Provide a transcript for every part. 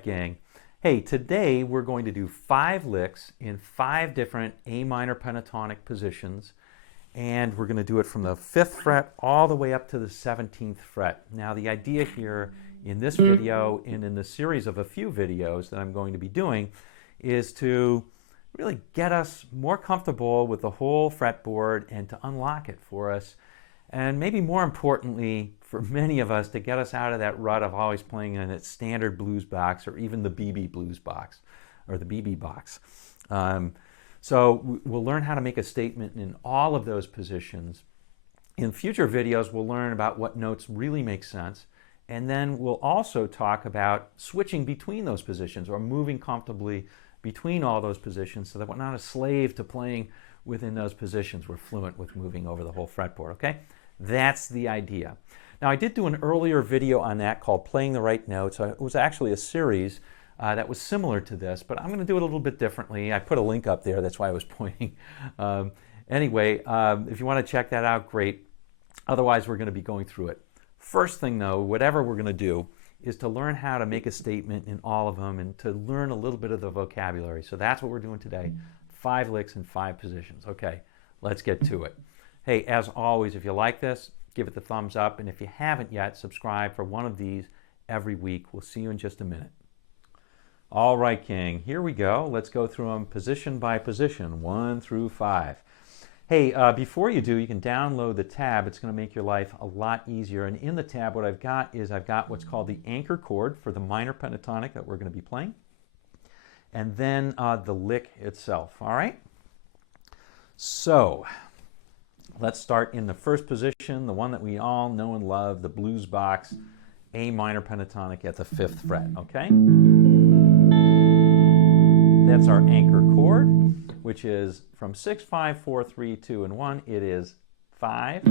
right, gang. Hey, today we're going to do 5 licks in 5 different A minor pentatonic positions, and we're going to do it from the 5th fret all the way up to the 17th fret. Now, the idea here in this video and in the series of a few videos that I'm going to be doing is to really get us more comfortable with the whole fretboard and to unlock it for us. And maybe more importantly, for many of us, to get us out of that rut of always playing in a standard blues box or even the BB blues box or the BB box. So we'll learn how to make a statement in all of those positions. In future videos, we'll learn about what notes really make sense. And then we'll also talk about switching between those positions or moving comfortably between all those positions so that we're not a slave to playing within those positions. We're fluent with moving over the whole fretboard, okay? That's the idea. Now, I did do an earlier video on that called Playing the Right Notes. It was actually a series that was similar to this, but I'm going to do it a little bit differently. I put a link up there, that's why I was pointing. Anyway, if you want to check that out, great. Otherwise, we're going to be going through it. First thing, though, whatever we're going to do, is to learn how to make a statement in all of them and to learn a little bit of the vocabulary. So that's what we're doing today. 5 licks in 5 positions. Okay, let's get to it. Hey, as always, if you like this, give it the thumbs up. And if you haven't yet, subscribe for one of these every week. We'll see you in just a minute. All right, King, here we go. Let's go through them position by position, 1 through 5. Hey, before you do, you can download the tab. It's going to make your life a lot easier. And in the tab, what I've got is I've got what's called the anchor chord for the minor pentatonic that we're going to be playing. And then the lick itself, all right? So let's start in the first position, the one that we all know and love, the blues box, A minor pentatonic at the 5th fret, okay? That's our anchor chord, which is from 6, 5, 4, 3, 2, and 1. It is 5,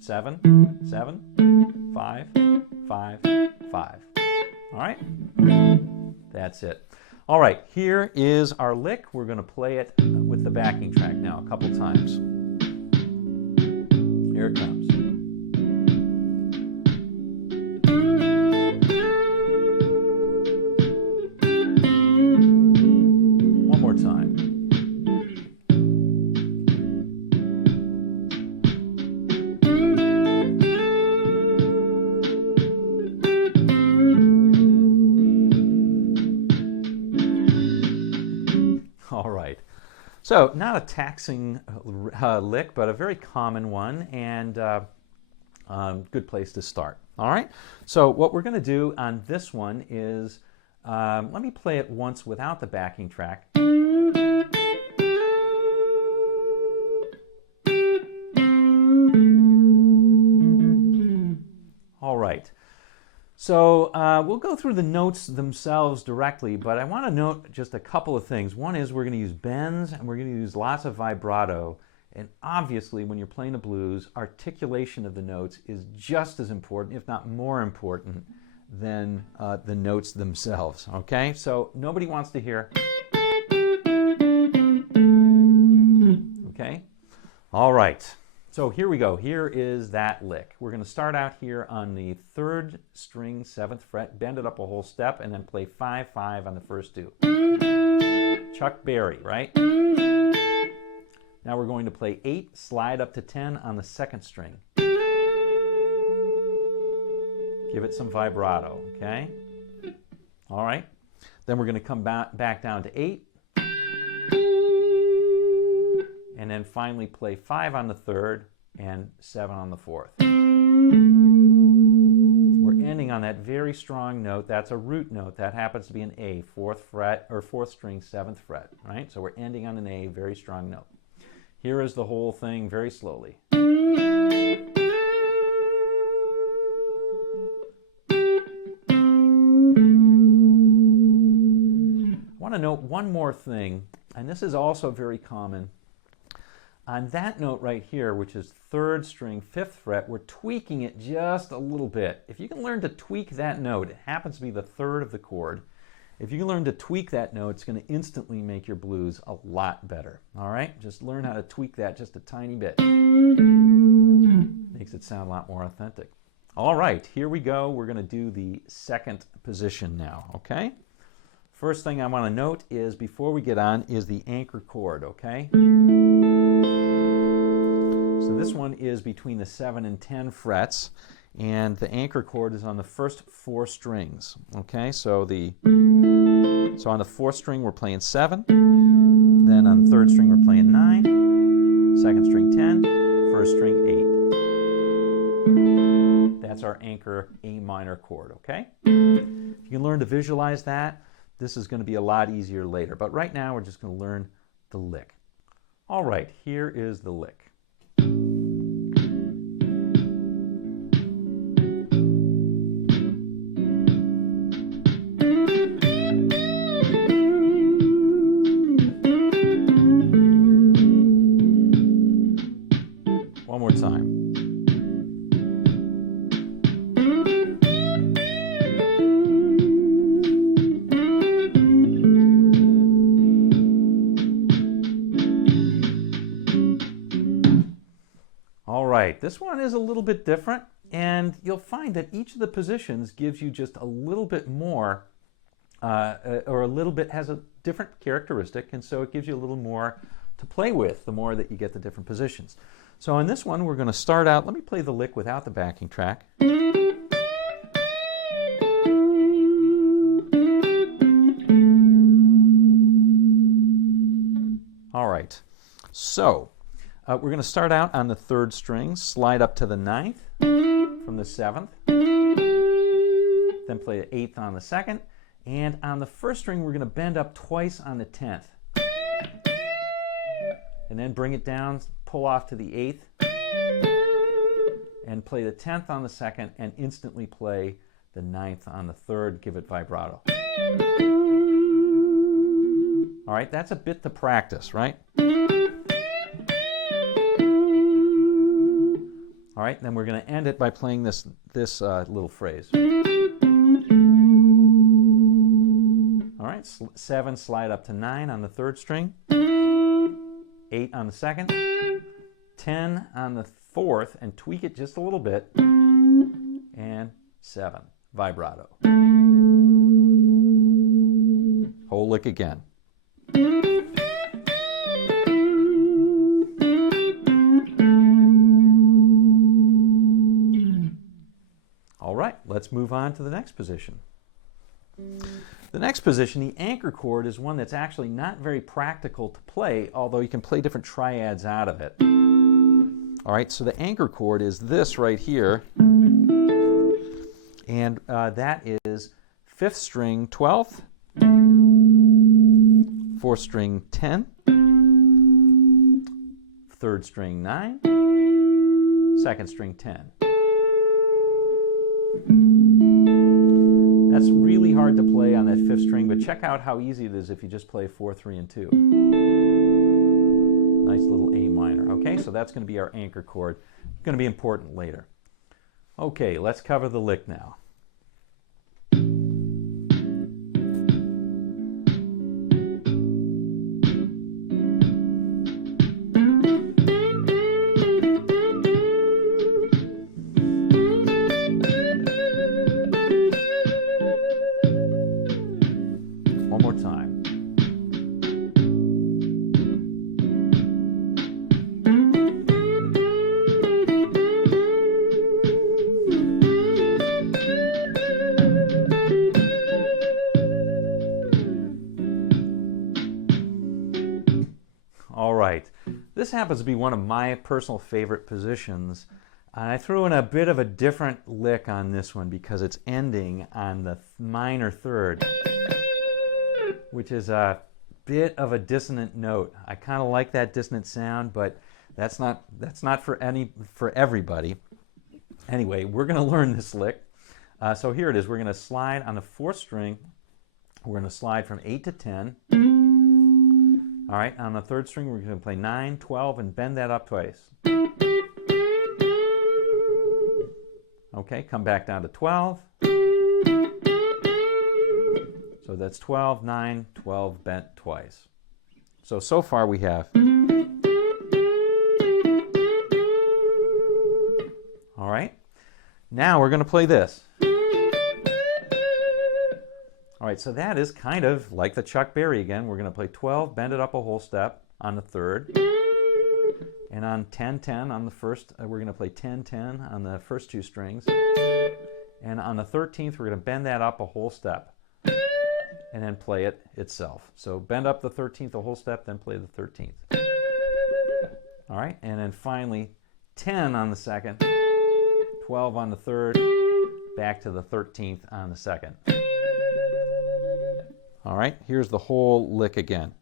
7, 7, 5, 5, 5. All right? That's it. All right, here is our lick. We're going to play it with the backing track now a couple times. Here it comes. One more time. All right. So, not a taxing lick, but a very common one and good place to start. All right. So, what we're going to do on this one is, let me play it once without the backing track. All right. So we'll go through the notes themselves directly, but I want to note just a couple of things. One is we're going to use bends and we're going to use lots of vibrato. And obviously, when you're playing the blues, articulation of the notes is just as important, if not more important, than the notes themselves. Okay? So nobody wants to hear. Okay? All right. So here we go. Here is that lick. We're going to start out here on the 3rd string, 7th fret, bend it up a whole step, and then play 5, 5 on the first 2. Chuck Berry, right? Now we're going to play 8, slide up to 10 on the 2nd string. Give it some vibrato, okay? All right. Then we're going to come back down to 8. And then finally play 5 on the 3rd and 7 on the 4th. We're ending on that very strong note. That's a root note. That happens to be an A, 4th fret or 4th string, 7th fret, right? So we're ending on an A, very strong note. Here is the whole thing very slowly. I want to note one more thing, and this is also very common. On that note right here, which is 3rd string, 5th fret, we're tweaking it just a little bit. If you can learn to tweak that note, it happens to be the 3rd of the chord. If you can learn to tweak that note, it's going to instantly make your blues a lot better. All right? Just learn how to tweak that just a tiny bit. Makes it sound a lot more authentic. All right, here we go. We're going to do the second position now, okay? First thing I want to note is, before we get on, is the anchor chord, okay? So this one is between the 7 and 10 frets, and the anchor chord is on the first 4 strings, okay? So on the 4th string we're playing 7, then on the 3rd string we're playing 9, 2nd string 10, 1st string 8. That's our anchor A minor chord, okay? If you can learn to visualize that, this is going to be a lot easier later. But right now we're just going to learn the lick. All right, here is the lick. One more time. All right, this one is a little bit different, and you'll find that each of the positions gives you just a little bit more, or a little bit has a different characteristic, and so it gives you a little more to play with the more that you get the different positions. So in this one, we're going to start out, let me play the lick without the backing track. All right, so we're going to start out on the 3rd string, slide up to the 9th from the 7th, then play the 8th on the 2nd, and on the 1st string we're going to bend up twice on the 10th, and then bring it down, pull off to the 8th, and play the 10th on the 2nd, and instantly play the 9th on the 3rd, give it vibrato. All right, that's a bit to practice, right? All right, then we're going to end it by playing this little phrase. All right, 7, slide up to 9 on the 3rd string, 8 on the 2nd, 10 on the 4th, and tweak it just a little bit, and 7, vibrato. Whole lick again. All right, let's move on to the next position. The next position, the anchor chord, is one that's actually not very practical to play, although you can play different triads out of it. All right, so the anchor chord is this right here, and that is 5th string 12th, 4th string 10, 3rd string 9, 2nd string 10. That's really hard to play on that 5th string, but check out how easy it is if you just play 4, 3, and 2. Nice little A minor. Okay, so that's going to be our anchor chord. It's going to be important later. Okay, let's cover the lick now. One more time. All right, this happens to be one of my personal favorite positions. I threw in a bit of a different lick on this one because it's ending on the minor 3rd, which is a bit of a dissonant note. I kind of like that dissonant sound, but that's not for everybody. Anyway, we're going to learn this lick. So here it is. We're going to slide on the 4th string. We're going to slide from 8 to 10. All right, on the 3rd string, we're going to play 9, 12, and bend that up twice. Okay, come back down to 12. So that's 12, 9, 12, bent twice. So far we have. All right. Now we're going to play this. All right, so that is kind of like the Chuck Berry again. We're going to play 12, bend it up a whole step on the third. And on 10-10 on the first, we're going to play 10-10 on the first two strings. And on the 13th, we're going to bend that up a whole step and then play it itself. So bend up the 13th a whole step, then play the 13th. All right, and then finally 10 on the second, 12 on the third, back to the 13th on the second. All right, here's the whole lick again.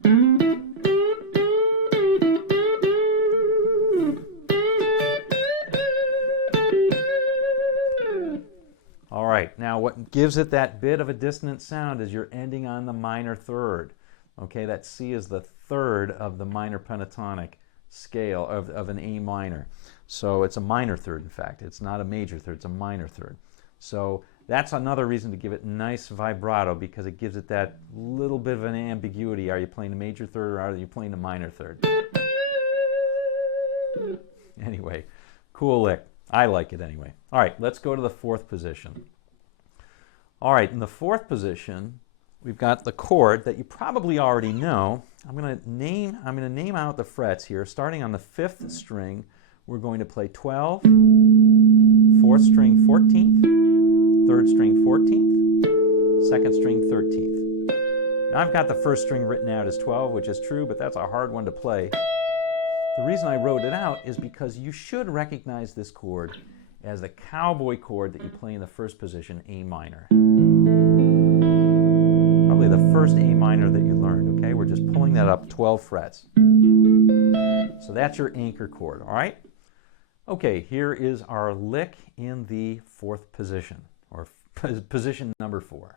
All right, now what gives it that bit of a dissonant sound is you're ending on the minor third. Okay, that C is the third of the minor pentatonic scale of an A minor. So it's a minor third, in fact. It's not a major third, it's a minor third. So that's another reason to give it nice vibrato, because it gives it that little bit of an ambiguity. Are you playing the major third or are you playing the minor third? Anyway, cool lick. I like it anyway. All right, let's go to the fourth position. All right, in the fourth position, we've got the chord that you probably already know. I'm going to name out the frets here. Starting on the 5th string, we're going to play 12, 4th string 14th, 3rd string 14th, 2nd string 13th. Now I've got the first string written out as 12, which is true, but that's a hard one to play. The reason I wrote it out is because you should recognize this chord as the cowboy chord that you play in the first position, A minor. Probably the first A minor that you learned, okay? We're just pulling that up 12 frets. So that's your anchor chord, all right? Okay, here is our lick in the fourth position, or position number 4.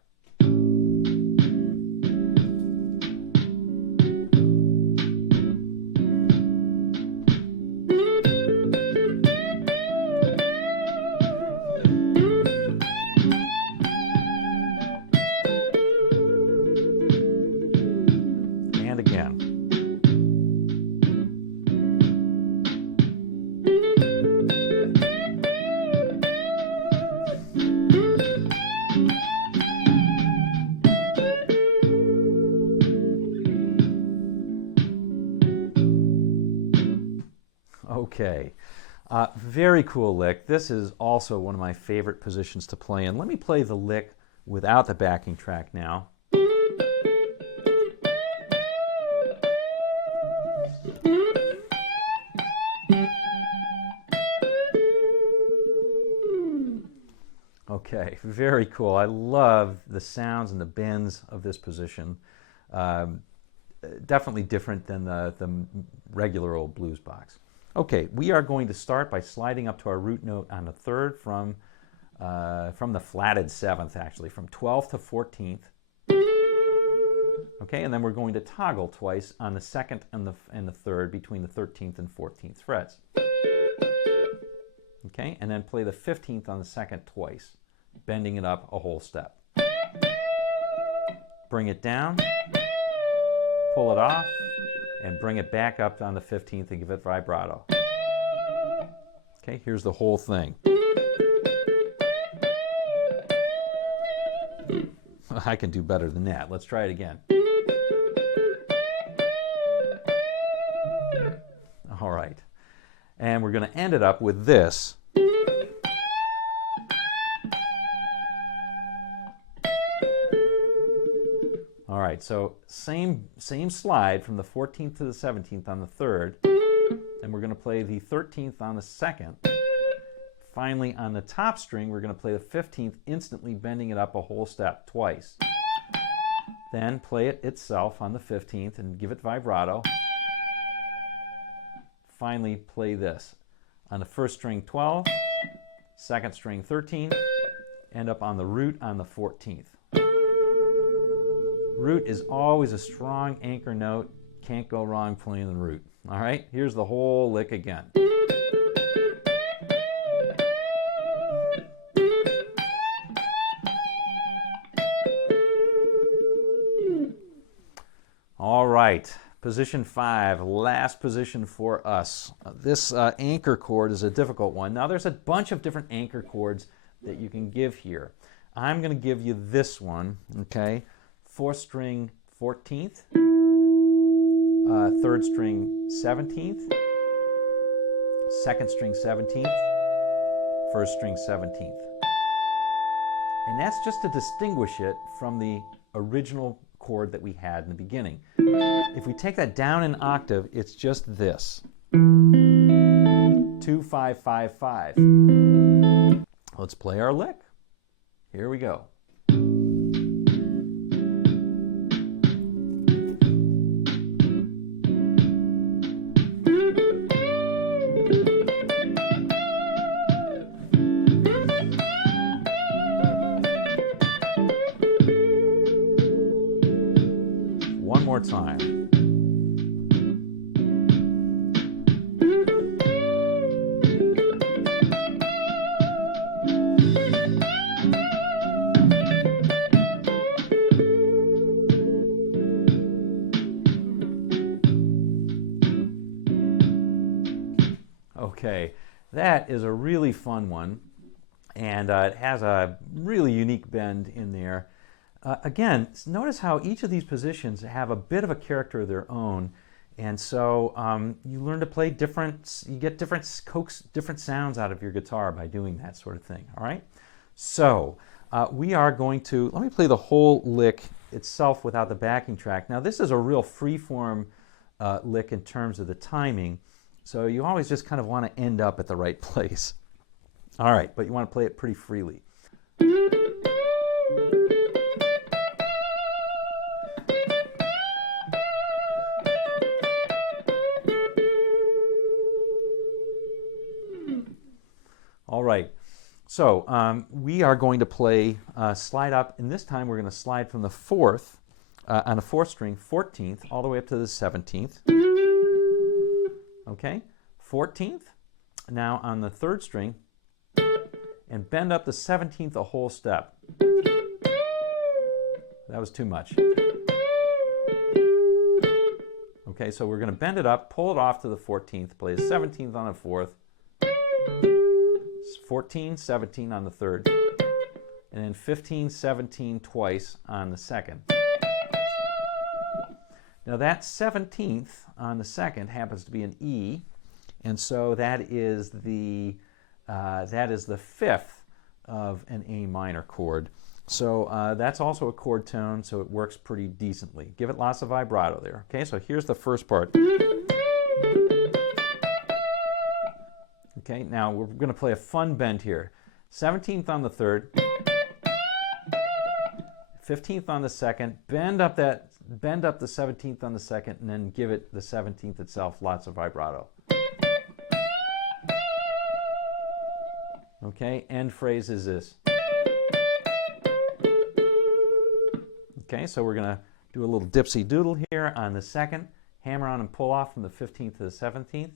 And again. Okay, very cool lick. This is also one of my favorite positions to play in. Let me play the lick without the backing track now. Okay, very cool. I love the sounds and the bends of this position. Definitely different than the regular old blues box. Okay, we are going to start by sliding up to our root note on the third from the flatted 7th, actually, from 12th to 14th. Okay, and then we're going to toggle twice on the 2nd and the 3rd between the 13th and 14th frets. Okay, and then play the 15th on the 2nd twice, bending it up a whole step. Bring it down, pull it off, and bring it back up on the 15th and give it vibrato. Okay, here's the whole thing. I can do better than that. Let's try it again. All right. And we're going to end it up with this. All right, so same slide from the 14th to the 17th on the 3rd, and we're going to play the 13th on the 2nd. Finally, on the top string, we're going to play the 15th, instantly bending it up a whole step twice. Then play it itself on the 15th and give it vibrato. Finally, play this. On the first string 12, second string 13, end up on the root on the 14th. Root is always a strong anchor note. Can't go wrong playing the root. All right, here's the whole lick again. All right, position 5, last position for us. This anchor chord is a difficult one. Now there's a bunch of different anchor chords that you can give here. I'm going to give you this one, okay? 4th string 14th, 3rd string 17th, 2nd string 17th, 1st string 17th. And that's just to distinguish it from the original chord that we had in the beginning. If we take that down an octave, it's just this. 2, 5, 5, 5. Let's play our lick. Here we go. One more time. Okay, that is a really fun one, and it has a really unique bend in there. Again, notice how each of these positions have a bit of a character of their own, and so you learn to play different, you get different sounds out of your guitar by doing that sort of thing, all right? So we are going to, let me play the whole lick itself without the backing track. Now this is a real free-form lick in terms of the timing, so you always just kind of want to end up at the right place. All right, but you want to play it pretty freely. All right, so we are going to play slide up, and this time we're going to slide from the 4th, on the 4th string, 14th, all the way up to the 17th. Okay, 14th, now on the 3rd string, and bend up the 17th a whole step. That was too much. Okay, so we're going to bend it up, pull it off to the 14th, play the 17th on the 4th, 14, 17 on the 3rd, and then 15, 17 twice on the 2nd. Now that 17th on the 2nd happens to be an E, and so that is the 5th of an A minor chord. So that's also a chord tone, so it works pretty decently. Give it lots of vibrato there. Okay, so here's the first part. Okay, now we're going to play a fun bend here. 17th on the 3rd, 15th on the 2nd, bend up the 17th on the 2nd, and then give it the 17th itself lots of vibrato. Okay, end phrase is this. Okay, so we're going to do a little dipsy doodle here on the 2nd, hammer on and pull off from the 15th to the 17th.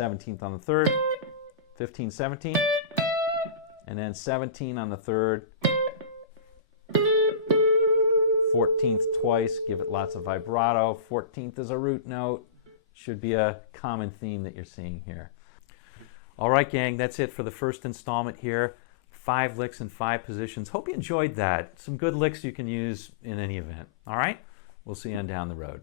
17th on the 3rd, 15, 17, and then 17 on the 3rd, 14th twice, give it lots of vibrato. 14th is a root note, should be a common theme that you're seeing here. All right, gang, that's it for the first installment here. 5 licks in 5 positions. Hope you enjoyed that. Some good licks you can use in any event. All right, we'll see you on down the road.